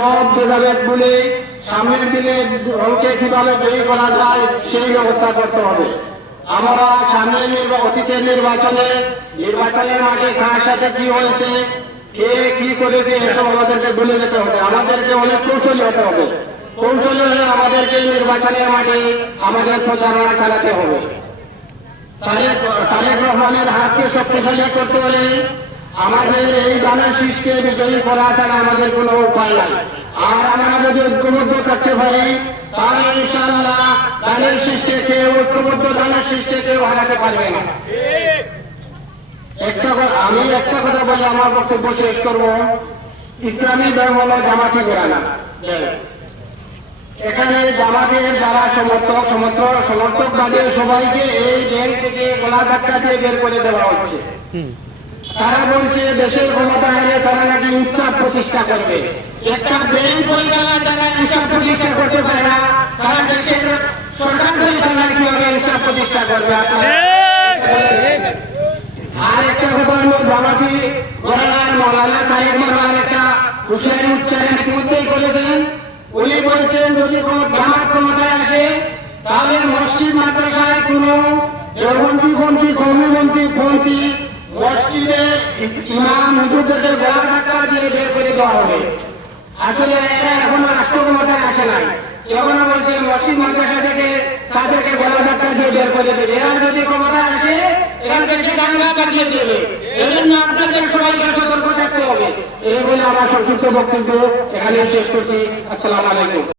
সব ভেদাভেদ বলে সামনের দিনে দলকে কীভাবে জয়ী করা যায়, সেই ব্যবস্থা করতে হবে। আমরা সামনে অতীতের নির্বাচনে, নির্বাচনের মাঠে কার সাথে কি হয়েছে, কে কি করেছে, এসব আমাদেরকে ভুলে যেতে হবে। আমাদেরকে অনেক কৌশলী হতে হবে। কৌশলী হলে আমাদেরকে নির্বাচনের মাঠে আমাদের প্রচারণা চালাতে হবে। তারেক রহমানের হাতকে শক্তিশালী করতে হলে আমাদের এই দানের শীষকে বিজয়ী করা ছাড়া আমাদের কোনো উপায় নাই। আর আমরা যদি ঐক্যবদ্ধ করতে পারি, তাহলে ইনশাল্লাহ দানের শীষকে কেউ, ঐক্যবদ্ধ দানের শীষকে কেউ হারাতে পারবে না। একটা আমি একটা কথা বলে আমার বক্তব্য শেষ করব। ইসলামী ব্যাংক হলো জামাতি বেড়ানা এখানে জামাতের যারা সমর্থক সমর্থক সমর্থক বাদে সবাইকে এই ব্যাংক থেকে গলা ধাক্কা দিয়ে বের করে দেওয়া হচ্ছে। তারা বলছে দেশের ক্ষমতা এলে তারা নাকি ইনসাফ প্রতিষ্ঠা করবে। একটা ব্যাংক পরিচালনা যারা ইনসাফ প্রতিষ্ঠা করতে পারে না, তারা দেশের সরকার পরিচালনা কীভাবে ইনসাফ প্রতিষ্ঠা করবে আর একটা কথা হলো জামাতি গড়ার মৌলানা তারেক রহমান একটা হুশিয়ারি উচ্চারণ ইতিমধ্যেই করেছেন। উনি বলছেন, যদি কোন জামাত ক্ষমতায় আসে, তাহলে মসজিদ মাদ্রাসায় কোন দেওবন্দি পন্থী কর্মীপন্থী পন্থী ইমাম হুজুরদেরকে গলা ধাক্কা দিয়ে বের করে দেওয়া হবে। আসলে এরা এখনও ক্ষমতায় আসে নাই। এখনও বলছে, মসজিদ মাদ্রাসা থেকে তাদেরকে গলা ধাক্কা দিয়ে বের করে দেবে। এরা যদি ক্ষমতা আসে, এরা দেশে দাঙ্গা বাজিয়ে দেবে। এই জন্য আপনাদের সবাইকে সতর্ক থাকতে হবে। এই বলে আমার সংক্ষিপ্ত বক্তব্য এখানে শেষ করছি। আসসালামু আলাইকুম।